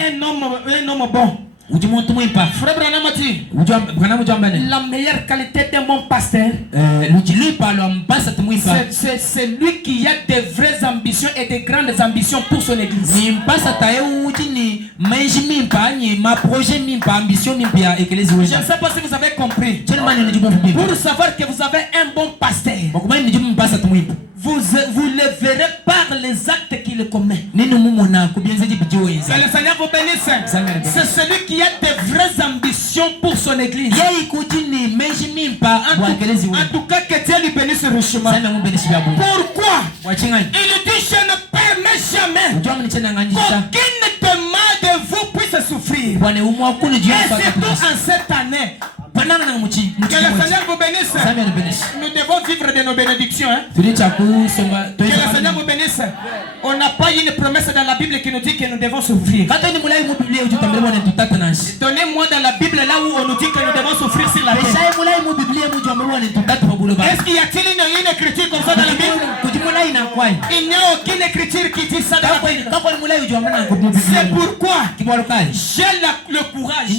un homme bon. La meilleure qualité d'un bon pasteur, c'est lui qui a des vraies ambitions et des grandes ambitions pour son église. Je ne sais pas si vous avez compris. Pour savoir que vous avez un bon pasteur, vous le verrez par les actes qu'il commet. Que le Seigneur vous bénisse. C'est celui qui a des vraies ambitions pour son église. En tout cas, que Dieu lui bénisse richement. Pourquoi? Il dit: je ne permets jamais qu'aucune de vous puisse souffrir. Et surtout en cette année. Que le Seigneur vous bénisse. Nous devons vivre de nos bénédictions. Que le Seigneur vous bénisse. On n'a pas une promesse dans la Bible qui nous dit que nous devons souffrir. Donnez-moi dans la Bible là où on nous dit que nous devons souffrir sur la terre. Est-ce qu'il y a-t-il une écriture comme ça dans la Bible? Il n'y a aucune écriture qui dit ça dans la Bible. C'est pourquoi j'ai le courage.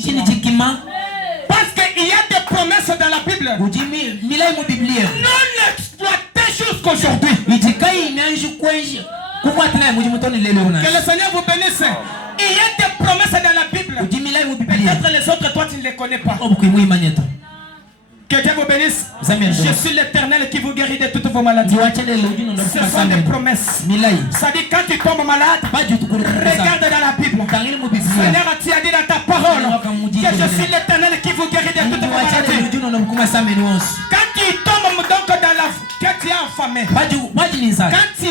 Parce qu'il y a des promesses dans la Bible. Non exploitées jusqu'aujourd'hui. Que le Seigneur vous bénisse. Il y a des promesses dans la Bible. Peut-être les autres, toi tu ne les connais pas. Que Dieu vous bénisse. Je suis l'Éternel qui vous guérit de toutes vos maladies. Ce sont des promesses. Ça dit quand tu tombes malade, regarde dans la Bible. Seigneur, tu as dit dans ta parole que je suis l'Éternel qui vous guérit de toutes vos maladies. Quand tu tombes donc dans la... Quand tu es affamé, quand tu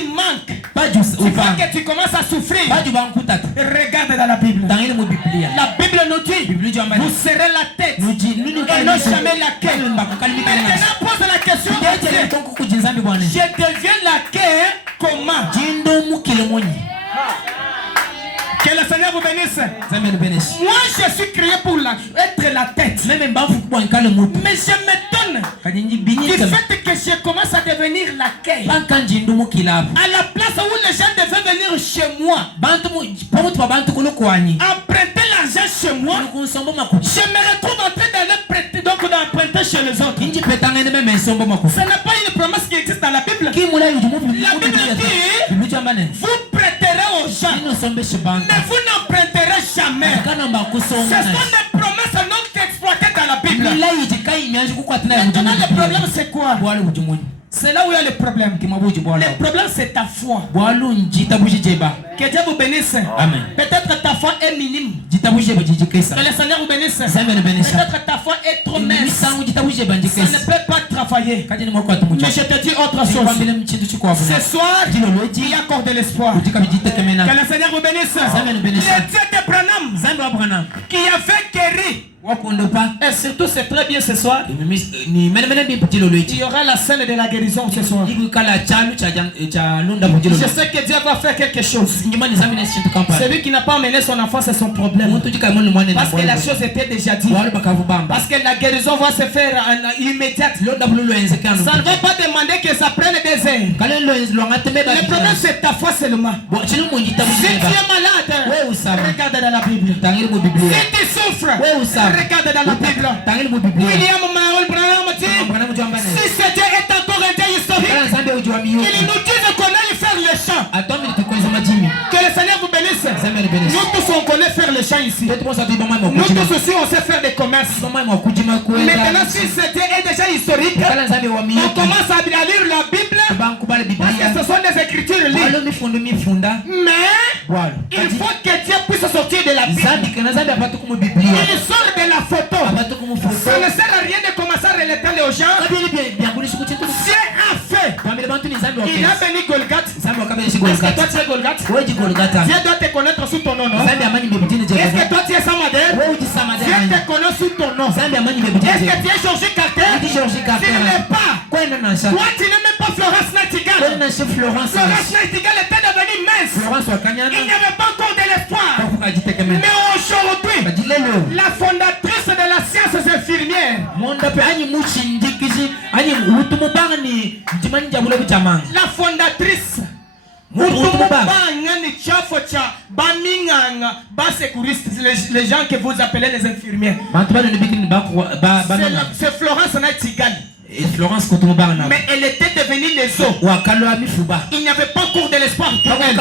manques, tu vois que tu commences à souffrir, regarde dans la Bible. La Bible nous dit: vous serrez la tête et non jamais la queue. Maintenant pose la question: je deviens la queue comment? Que le Seigneur vous bénisse. Moi je suis créé pour être la tête. Mais je m'étonne du fait que je commence à devenir la queue. À la place où les gens devaient venir chez moi, emprunter l'argent chez moi, je me retrouve en train d'emprunter chez les autres. Ce n'est pas une promesse qui existe dans la Bible. La Bible dit: vous prêterez aux gens, mais vous n'emprunterez jamais. Ce sont des promesses non exploitées dans la Bible. Maintenant le problème c'est quoi? C'est là où il y a le problème. Le problème c'est ta foi. Que Dieu vous bénisse. Peut-être ta foi est minime. Que le Seigneur vous bénisse. Peut-être ta foi est trop mince. Ça ne peut pas travailler. Mais je te dis autre chose. Ce soir, il y a encore de l'espoir. Que le Seigneur vous bénisse. Le Dieu d'Abraham qui avait guéri. Et surtout c'est très bien ce soir. Il y aura la scène de la guérison ce soir. Je sais que Dieu va faire quelque chose. Celui qui n'a pas amené son enfant, c'est son problème. Parce que la chose était déjà dit. Parce que la guérison va se faire immédiate. Ça ne va pas demander que ça prenne des heures. Le problème c'est ta foi seulement. Si tu es malade, regarde dans la Bible. Si tu souffres, regarde dans la Bible. William Marol Branham dit: si ce Dieu est encore un Dieu historique, il nous dit qu'on aille faire le chant. Que le Seigneur vous bénisse. Nous tous on connaît faire le chant ici. Nous tous aussi on sait faire des commerces. Maintenant si ce Dieu est déjà historique, on commence à lire la Bible parce que ce sont des écritures libres. Mais il faut que Dieu puisse sortir de la Bible. Il sort de la photo. Ça ne sert à rien de commencer à relater aux gens. Dieu a fait. Il a béni Golgotha. Est-ce que toi tu es Golgotha? Dieu doit te connaître sous ton nom, non? Est-ce que toi tu es Samadère? Dieu te connaît sous ton nom. Est-ce que tu es Georges Carter? Tu ne l'es pas. Toi tu n'es même pas Florence Nightingale. Florence Nightingale était devenue mince. Il n'y avait pas encore de l'espoir. Mais aujourd'hui, la fondatrice de la science infirmière, la fondatrice Les gens que vous appelez les infirmiers. C'est Florence Nightingale. Mais elle était devenue les os. Il n'y avait pas cours de l'espoir pour elle.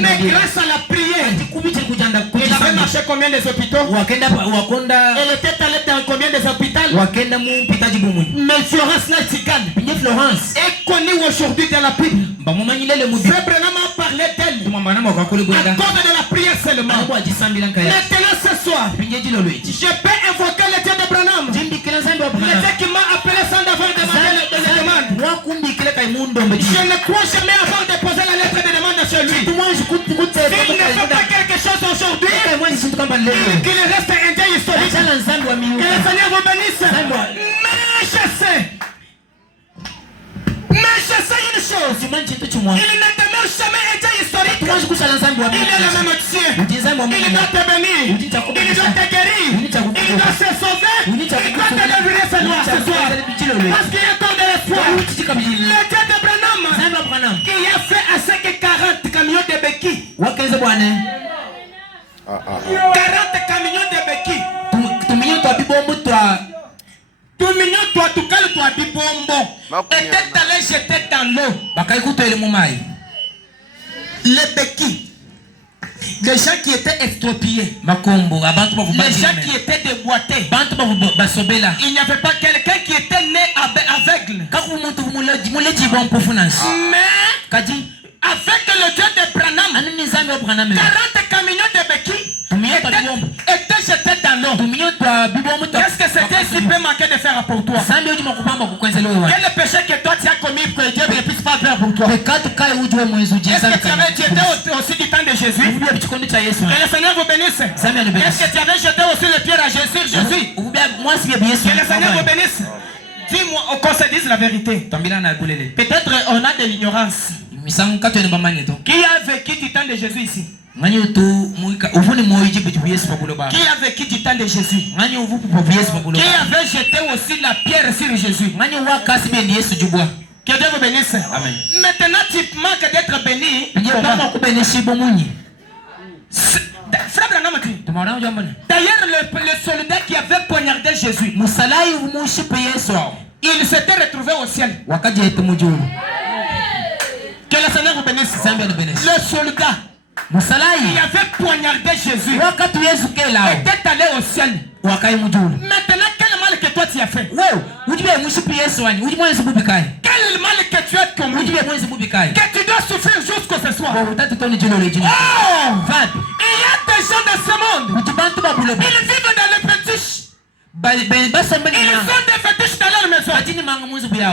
Mais grâce à la prière, elle avait marché combien des hôpitaux? Elle était allée dans combien des hôpitaux? Mais Florence Nightingale est connue aujourd'hui dans la Bible. Frère Branham a parlé d'elle à cause de la prière seulement. Maintenant ce soir, je peux invoquer le Dieu de Branham, le Dieu qui m'a appelé sans avoir demandé de demande. Je ne crois jamais avoir déposé la lettre de demande sur lui. S'il ne fait pas quelque chose aujourd'hui, qu'il reste un Dieu historique. Que le Seigneur vous bénisse. Mais je sais une chose, il ne demeure jamais un Dieu historique. Il est le même Dieu. Il doit te bénir, il doit te guérir, il doit se sauver, il doit te délivrer ce soir. Parce qu'il y a encore de l'espoir. Le Dieu de Branham, qui a fait à ce que 40 camions de béquilles. 40 camions de béquilles. Tout mignon, toi, tout calme, toi, du bonbon. Était allé jeter dans l'eau. Les béquilles. Les gens qui étaient extropiés. Les gens qui étaient déboîtés. Il n'y avait pas quelqu'un qui était né aveugle. Mais avec le Dieu de Branham, 40 camions de béquilles étaient jetés dans l'eau. Qu'est-ce que c'était si peu manqué de faire pour toi? Quel péché que toi tu as commis que Dieu ne puisse pas faire pour toi? Est-ce que tu avais jeté aussi du temps de Jésus? Que le Seigneur vous bénisse. Est-ce que tu avais jeté aussi le pierre à Jésus? Que le Seigneur vous bénisse. Dis-moi, qu'on se dise la vérité. Peut-être on a de l'ignorance. Qui a vécu du temps de Jésus ici? Qui a vécu du temps de Jésus? Qui avait jeté aussi la pierre sur Jésus? Que Dieu vous bénisse. Amen. Maintenant tu manques d'être béni. Frère Branham, d'ailleurs le soldat qui avait poignardé Jésus, il s'était retrouvé au ciel. Que le Seigneur vous bénisse. Le soldat qui avait poignardé Jésus était allé au ciel. Maintenant, quel mal que toi tu as fait? Quel mal que tu as commis? Que tu dois souffrir jusqu'à ce soir. Oh! Il y a des gens dans ce monde. Ils vivent dans le fétiche. Ils ont des fétiches dans leur maison.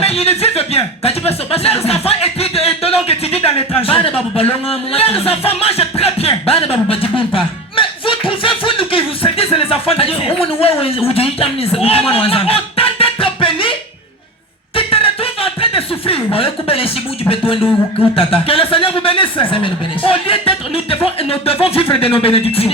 Mais ils vivent bien. Leurs enfants étudient dans l'étranger. Leurs enfants mangent très bien. Mais vous trouvez, vous qui vous séduisez les enfants de Dieu, autant d'être bénis, tu te retrouves en train de souffrir. Que le Seigneur vous bénisse. Au lieu d'être, nous devons vivre de nos bénédictions.